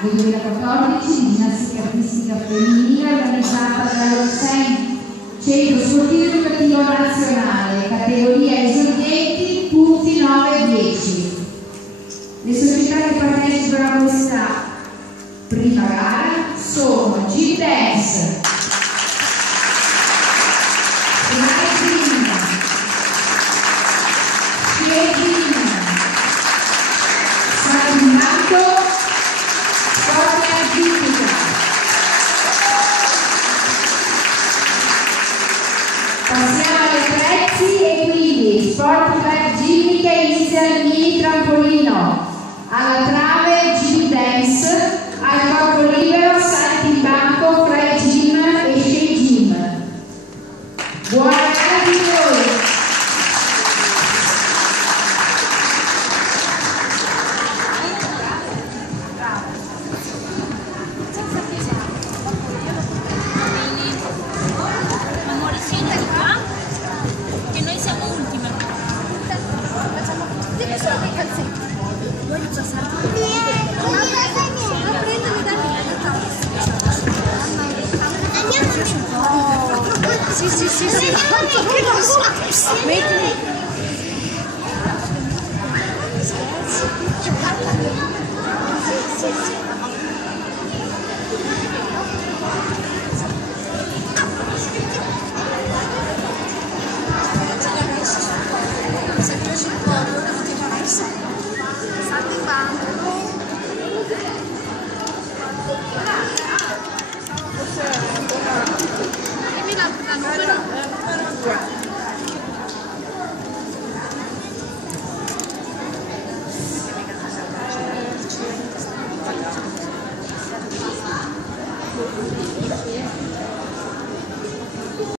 del 2014 di ginnastica artistica femminile organizzata dall'Orsen Centro Sportivo Educativo Nazionale, categoria esordienti, punti 9 e 10. Le società che partecipano a questa prima gara sono G-Dance, passiamo ai prezzi e quindi Sport Club Ginnica inizia il mini trampolino, alla trave G Dance, al corpo libero salti in banco